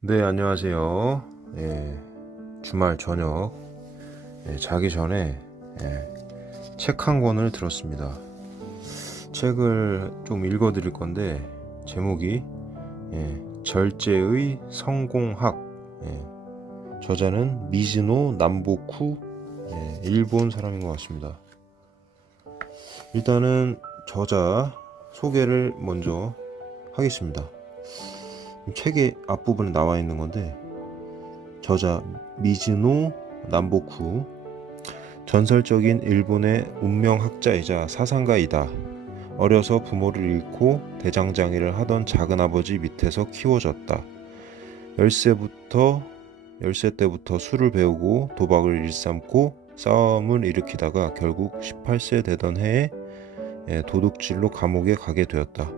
네, 안녕하세요. 주말 저녁 자기 전에 책 한 권을 들었습니다. 책을 좀 읽어드릴 건데 제목이 절제의 성공학. 저자는 미즈노 남보쿠, 일본 사람인 것 같습니다. 일단은 저자 소개를 먼저 하겠습니다. 책의 앞부분에 나와 있는 건데, 저자 미즈노 남보쿠, 전설적인 일본의 운명학자이자 사상가이다. 어려서 부모를 잃고 대장장이를 하던 작은아버지 밑에서 키워졌다. 10세 때부터 술을 배우고 도박을 일삼고 싸움을 일으키다가 결국 18세 되던 해에 도둑질로 감옥에 가게 되었다.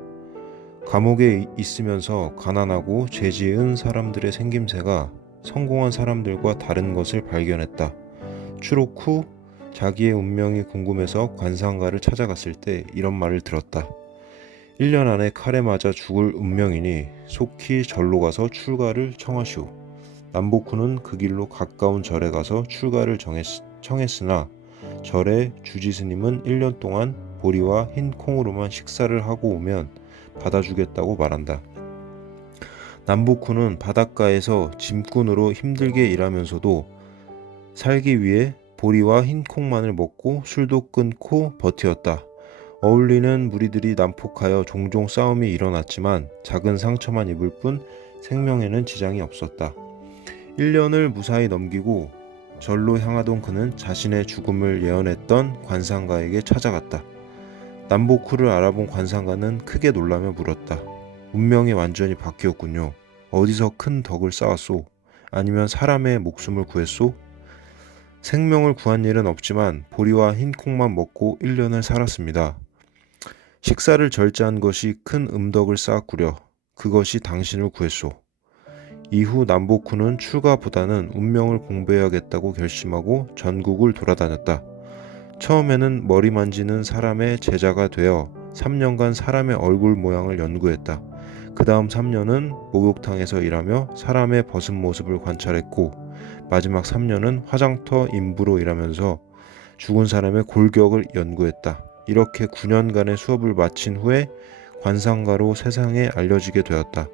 감옥에 있으면서 가난하고 죄 지은 사람들의 생김새가 성공한 사람들과 다른 것을 발견했다. 추록 후 자기의 운명이 궁금해서 관상가를 찾아갔을 때 이런 말을 들었다. 1년 안에 칼에 맞아 죽을 운명이니 속히 절로 가서 출가를 청하시오. 남보쿠는 그 길로 가까운 절에 가서 출가를 청했으나 절의 주지스님은 1년 동안 보리와 흰 콩으로만 식사를 하고 오면 받아주겠다고 말한다. 남보쿠는 바닷가에서 짐꾼으로 힘들게 일하면서도 살기 위해 보리와 흰콩만을 먹고 술도 끊고 버티었다. 어울리는 무리들이 난폭하여 종종 싸움이 일어났지만 작은 상처만 입을 뿐 생명에는 지장이 없었다. 1년을 무사히 넘기고 절로 향하던 그는 자신의 죽음을 예언했던 관상가에게 찾아갔다. 남보쿠를 알아본 관상가는 크게 놀라며 물었다. 운명이 완전히 바뀌었군요. 어디서 큰 덕을 쌓았소? 아니면 사람의 목숨을 구했소? 생명을 구한 일은 없지만 보리와 흰콩만 먹고 1년을 살았습니다. 식사를 절제한 것이 큰 음덕을 쌓았구려. 그것이 당신을 구했소. 이후 남보쿠는 출가보다는 운명을 공부해야겠다고 결심하고 전국을 돌아다녔다. 처음에는 머리 만지는 사람의 제자가 되어 3년간 사람의 얼굴 모양을 연구했다. 그 다음 3년은 목욕탕에서 일하며 사람의 벗은 모습을 관찰했고, 마지막 3년은 화장터 인부로 일하면서 죽은 사람의 골격을 연구했다. 이렇게 9년간의 수업을 마친 후에 관상가로 세상에 알려지게 되었다.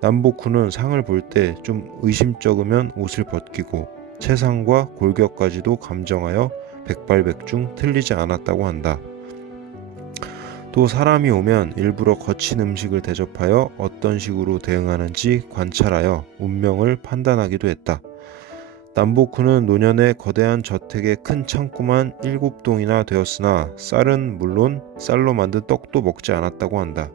남보쿠는 상을 볼 때 좀 의심쩍으면 옷을 벗기고 체상과 골격까지도 감정하여 백발백중 틀리지 않았다고 한다. 또 사람이 오면 일부러 거친 음식을 대접하여 어떤 식으로 대응하는지 관찰하여 운명을 판단하기도 했다. 남보쿠는 노년에 거대한 저택에 큰 창고만 7동이나 되었으나 쌀은 물론 쌀로 만든 떡도 먹지 않았다고 한다.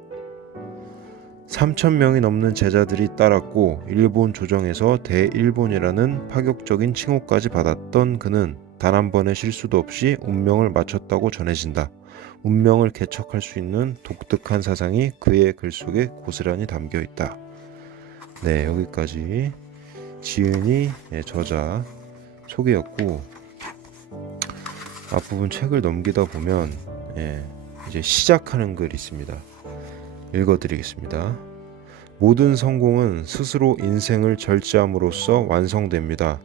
3,000명이 넘는 제자들이 따랐고 일본 조정에서 대일본이라는 파격적인 칭호까지 받았던 그는 단 한 번의 실수도 없이 운명을 맞췄다고 전해진다. 운명을 개척할 수 있는 독특한 사상이 그의 글 속에 고스란히 담겨 있다. 네, 여기까지 지은이 저자 소개였고, 앞부분 책을 넘기다 보면 이제 시작하는 글이 있습니다. 읽어드리겠습니다. 모든 성공은 스스로 인생을 절제함으로써 완성됩니다.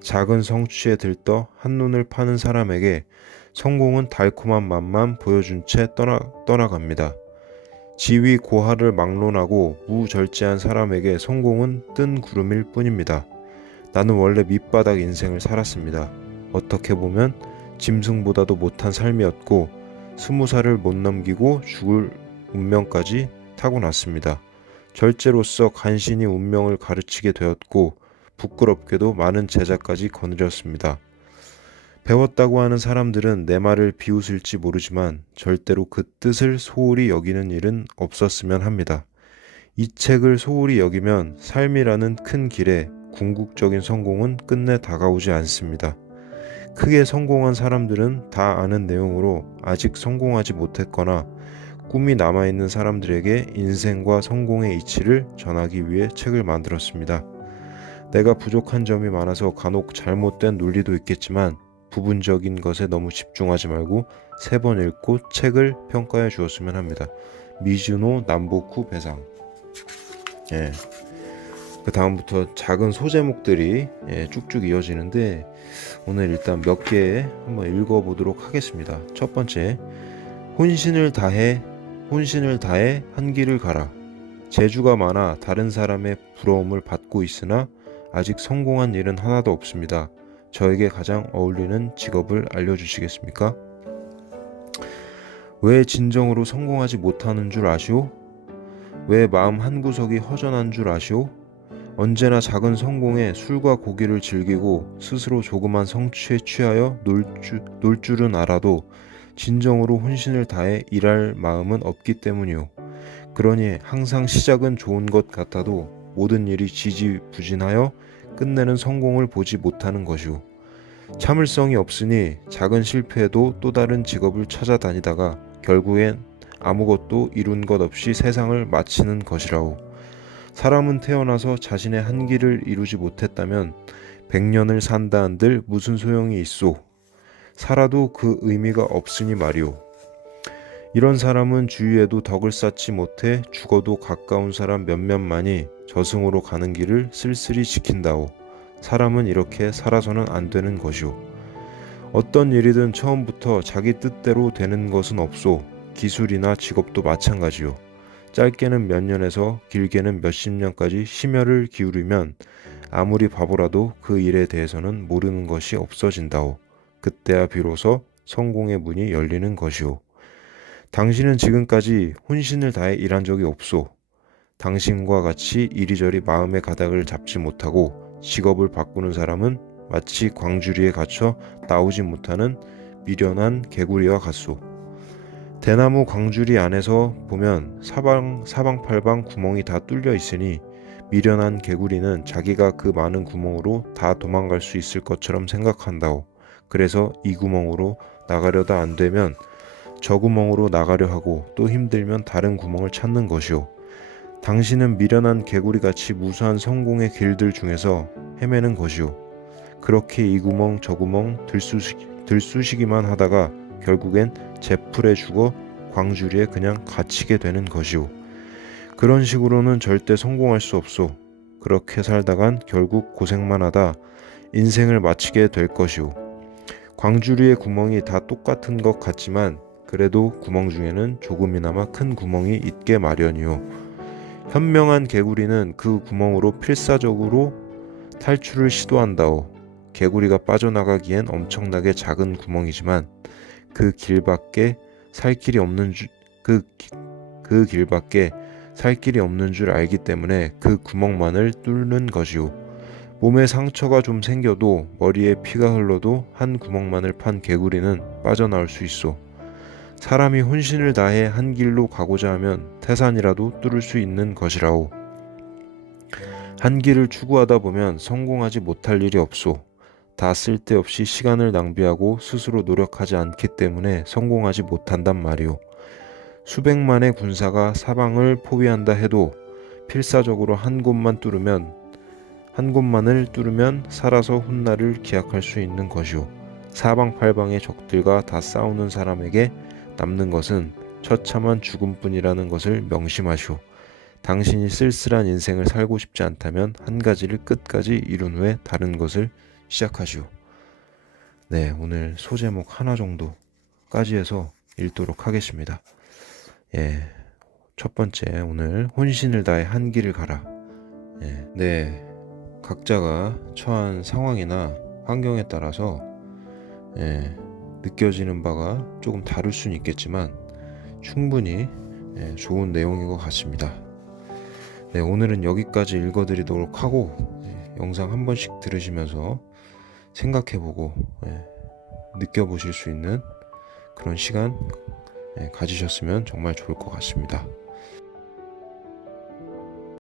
작은 성취에 들떠 한눈을 파는 사람에게 성공은 달콤한 맛만 보여준 채 떠나갑니다. 지위 고하를 막론하고 무절제한 사람에게 성공은 뜬 구름일 뿐입니다. 나는 원래 밑바닥 인생을 살았습니다. 어떻게 보면 짐승보다도 못한 삶이었고 20살을 못 넘기고 죽을 운명까지 타고났습니다. 절제로서 간신히 운명을 가르치게 되었고 부끄럽게도 많은 제자까지 거느렸습니다. 배웠다고 하는 사람들은 내 말을 비웃을지 모르지만 절대로 그 뜻을 소홀히 여기는 일은 없었으면 합니다. 이 책을 소홀히 여기면 삶이라는 큰 길에 궁극적인 성공은 끝내 다가오지 않습니다. 크게 성공한 사람들은 다 아는 내용으로 아직 성공하지 못했거나 꿈이 남아있는 사람들에게 인생과 성공의 이치를 전하기 위해 책을 만들었습니다. 내가 부족한 점이 많아서 간혹 잘못된 논리도 있겠지만 부분적인 것에 너무 집중하지 말고 3번 읽고 책을 평가해 주었으면 합니다. 미즈노 남보쿠 배상. 그 다음부터 작은 소제목들이 쭉쭉 이어지는데 오늘 일단 몇 개 한번 읽어보도록 하겠습니다. 첫 번째, 혼신을 다해 한 길을 가라. 재주가 많아 다른 사람의 부러움을 받고 있으나 아직 성공한 일은 하나도 없습니다. 저에게 가장 어울리는 직업을 알려주시겠습니까? 왜 진정으로 성공하지 못하는 줄 아시오? 왜 마음 한구석이 허전한 줄 아시오? 언제나 작은 성공에 술과 고기를 즐기고 스스로 조그만 성취에 취하여 놀 줄은 알아도 진정으로 혼신을 다해 일할 마음은 없기 때문이오. 그러니 항상 시작은 좋은 것 같아도 모든 일이 지지부진하여 끝내는 성공을 보지 못하는 것이오. 참을성이 없으니 작은 실패에도 또 다른 직업을 찾아다니다가 결국엔 아무것도 이룬 것 없이 세상을 마치는 것이라오. 사람은 태어나서 자신의 한계를 이루지 못했다면 100년을 산다 한들 무슨 소용이 있소. 살아도 그 의미가 없으니 말이오. 이런 사람은 주위에도 덕을 쌓지 못해 죽어도 가까운 사람 몇몇만이 저승으로 가는 길을 쓸쓸히 지킨다오. 사람은 이렇게 살아서는 안 되는 것이오. 어떤 일이든 처음부터 자기 뜻대로 되는 것은 없소. 기술이나 직업도 마찬가지요. 짧게는 몇 년에서 길게는 몇십 년까지 심혈을 기울이면 아무리 바보라도 그 일에 대해서는 모르는 것이 없어진다오. 그때야 비로소 성공의 문이 열리는 것이오. 당신은 지금까지 혼신을 다해 일한 적이 없소. 당신과 같이 이리저리 마음의 가닥을 잡지 못하고 직업을 바꾸는 사람은 마치 광주리에 갇혀 나오지 못하는 미련한 개구리와 같소. 대나무 광주리 안에서 보면 사방팔방 구멍이 다 뚫려 있으니 미련한 개구리는 자기가 그 많은 구멍으로 다 도망갈 수 있을 것처럼 생각한다오. 그래서 이 구멍으로 나가려다 안 되면 저 구멍으로 나가려 하고 또 힘들면 다른 구멍을 찾는 것이오. 당신은 미련한 개구리같이 무수한 성공의 길들 중에서 헤매는 것이오. 그렇게 이 구멍 저 구멍 들쑤시기만 하다가 결국엔 제풀에 죽어 광주리에 그냥 갇히게 되는 것이오. 그런 식으로는 절대 성공할 수 없소. 그렇게 살다간 결국 고생만 하다 인생을 마치게 될 것이오. 광주리의 구멍이 다 똑같은 것 같지만 그래도 구멍 중에는 조금이나마 큰 구멍이 있게 마련이오. 현명한 개구리는 그 구멍으로 필사적으로 탈출을 시도한다오. 개구리가 빠져나가기엔 엄청나게 작은 구멍이지만 그 길밖에 살 길이 없는 줄 알기 때문에 그 구멍만을 뚫는 것이오. 몸에 상처가 좀 생겨도 머리에 피가 흘러도 한 구멍만을 판 개구리는 빠져나올 수 있어. 사람이 혼신을 다해 한 길로 가고자 하면 태산이라도 뚫을 수 있는 것이라오. 한 길을 추구하다 보면 성공하지 못할 일이 없소. 다 쓸데없이 시간을 낭비하고 스스로 노력하지 않기 때문에 성공하지 못한단 말이오. 수백만의 군사가 사방을 포위한다 해도 필사적으로 한 곳만을 뚫으면 살아서 훗날을 기약할 수 있는 것이오. 사방팔방의 적들과 다 싸우는 사람에게 남는 것은 처참한 죽음뿐이라는 것을 명심하시오. 당신이 쓸쓸한 인생을 살고 싶지 않다면 한 가지를 끝까지 이룬 후에 다른 것을 시작하시오. 네, 오늘 소제목 하나 정도까지 해서 읽도록 하겠습니다. 첫 번째, 오늘 혼신을 다해 한 길을 가라. 네, 각자가 처한 상황이나 환경에 따라서 느껴지는 바가 조금 다를 수는 있겠지만 충분히 좋은 내용인 것 같습니다. 네, 오늘은 여기까지 읽어드리도록 하고 영상 한 번씩 들으시면서 생각해보고 느껴보실 수 있는 그런 시간 가지셨으면 정말 좋을 것 같습니다.